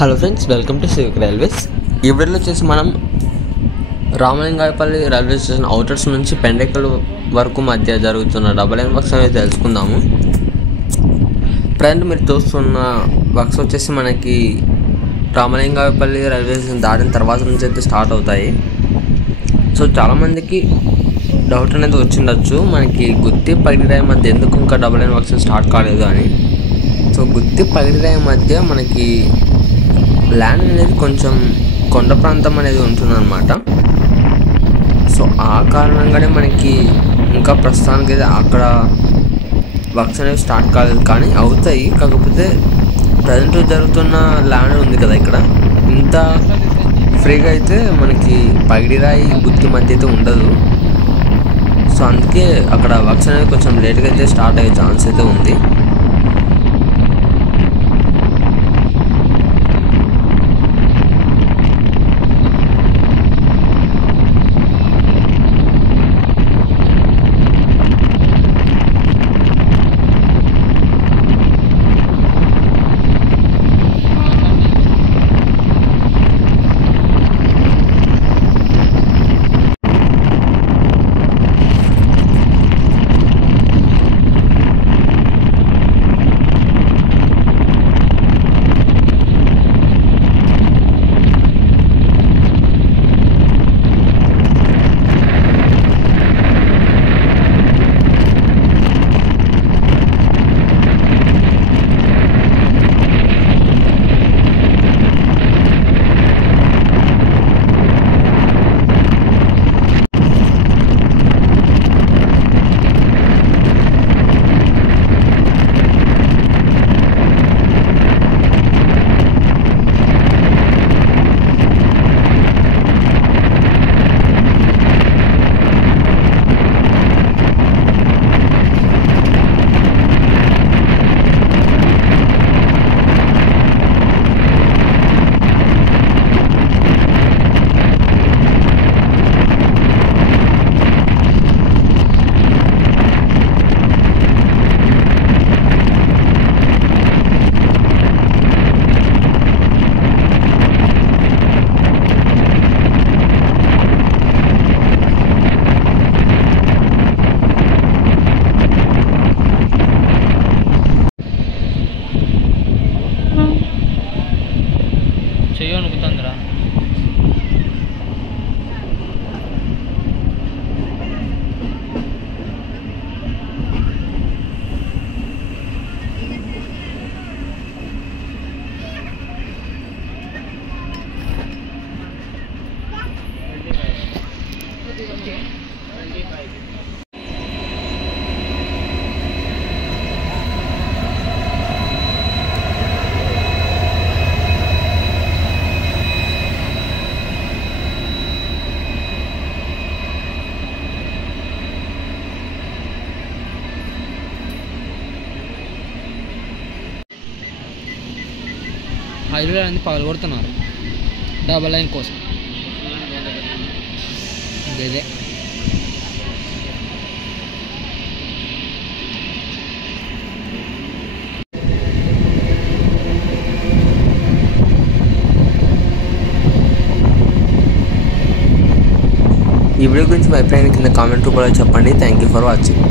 Hello friends, welcome to civic railways. ఈ వీడియోలో వచ్చేసి మనం రామలింగాయపల్లి రైల్వే స్టేషన్ అవుటర్స్ నుంచి పెండెకల్ వరకు మధ్య జరుగుతున్న డబల్ లైన్ వర్క్స్ అనేది తెలుసుకుందాము. ప్రజెంట్ మీరు చూస్తున్న వర్క్స్ వచ్చేసి మనకి రామలింగాయపల్లి రైల్వే స్టేషన్ దాటిన తర్వాత నుంచి అయితే స్టార్ట్ అవుతాయి. సో చాలామందికి డౌట్ అనేది వచ్చిండొచ్చు, మనకి గుత్తి పగిడిరాయి మధ్య ఎందుకు ఇంకా డబల్ లైన్ వర్క్స్ స్టార్ట్ కాలేదు అని. సో గుత్తి పగిడిరాయి మధ్య మనకి ల్యాండ్ అనేది కొంచెం కొండ ప్రాంతం అనేది ఉంటుందన్నమాట. సో ఆ కారణంగానే మనకి ఇంకా ప్రస్తుతానికి అయితే అక్కడ వర్క్స్ అనేవి స్టార్ట్ కాలేదు, కానీ అవుతాయి. కాకపోతే ప్రజెంట్ జరుగుతున్న ల్యాండ్ ఉంది కదా, ఇక్కడ ఇంత ఫ్రీగా అయితే మనకి పగిడిరాయి గుత్తి మధ్య అయితే ఉండదు. సో అందుకే అక్కడ వర్క్స్ అనేవి కొంచెం లేట్గా అయితే స్టార్ట్ అయ్యే ఛాన్స్ అయితే ఉంది. చెయ్యనుకుతుందిరా. హైవే అనేది పగలగొడుతున్నారు డబల్ లైన్ కోసం. ఇదే ఈ వీడియో గురించి మీ అభిప్రాయాన్ని కింద కామెంట్ రూపంలో చెప్పండి. Thank you for watching.